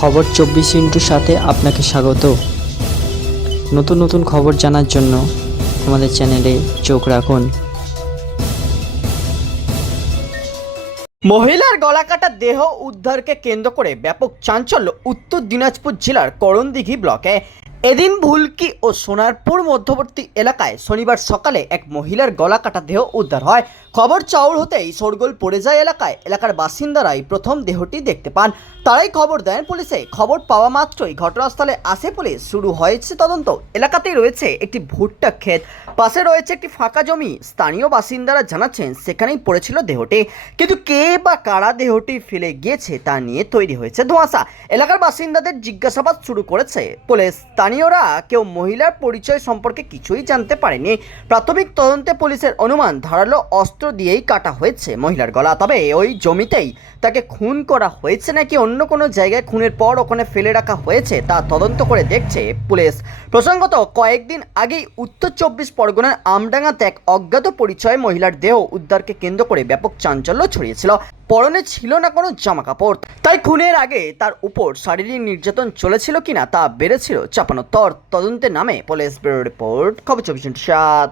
খবর চব্বিশ ইন্টুর সাথে আপনাকে স্বাগত। নতুন নতুন খবর জানার জন্য আমাদের চ্যানেলে চোখ রাখুন। মহিলার গলাকাটা দেহ উদ্ধারকে কেন্দ্র করে ব্যাপক চাঞ্চল্য উত্তর দিনাজপুর জেলার করণদিঘি ব্লকে। এদিন ভুলকি ও সোনারপুর মধ্যবর্তী এলাকায় শনিবার সকালে এক মহিলার গলা কাটা দেহ উদ্ধার হয়। খবর চাউর হতেই শোরগোল পড়ে যায় এলাকায়। এলাকার বাসিন্দারাই প্রথম দেহটি দেখতে পান। তারাই খবর দেন পুলিশে। খবর পাওয়া মাত্রই ঘটনাস্থলে আসে পুলিশ। শুরু হয়েছে তদন্ত। এলাকাতেই রয়েছে একটি ভুট্টা ক্ষেত। পাশে রয়েছে একটি ফাঁকা জমি। স্থানীয় বাসিন্দারা জানাচ্ছেন সেখানেই পড়েছিল দেহটি। কিন্তু কে বা কারা দেহটি ফেলে গিয়েছে তা নিয়ে তৈরি হয়েছে ধোঁয়াশা। এলাকার বাসিন্দাদের জিজ্ঞাসাবাদ শুরু করেছে পুলিশ। স্থানীয়রা কেউ মহিলার পরিচয় সম্পর্কে কিছুই জানতে পারেনি। প্রাথমিক তদন্তে পুলিশের অনুমান ধারালো অস্ত্র দিয়েই কাটা হয়েছে মহিলার গলা। তবে ওই জমিতেই তাকে খুন করা হয়েছে নাকি অন্য কোনো জায়গায় খুনের পর ওখানে ফেলে রাখা হয়েছে তা তদন্ত করে দেখছে পুলিশ। প্রসঙ্গত, কয়েকদিন আগেই উত্তর চব্বিশ পরগনার আমডাঙ্গাতে এক অজ্ঞাত পরিচয় মহিলার দেহ উদ্ধারকে কেন্দ্র করে ব্যাপক চাঞ্চল্য ছড়িয়েছিল। পরনে ছিল না কোনো জামা কাপড় তাই খুনের আগে তার উপর শারীরিক নির্যাতন চলেছিল কিনা তা বেড়েছিল চাপানো তর তদন্তের নামে পুলিশ ব্যুরো রিপোর্ট, খবর চব্বিশ সাত।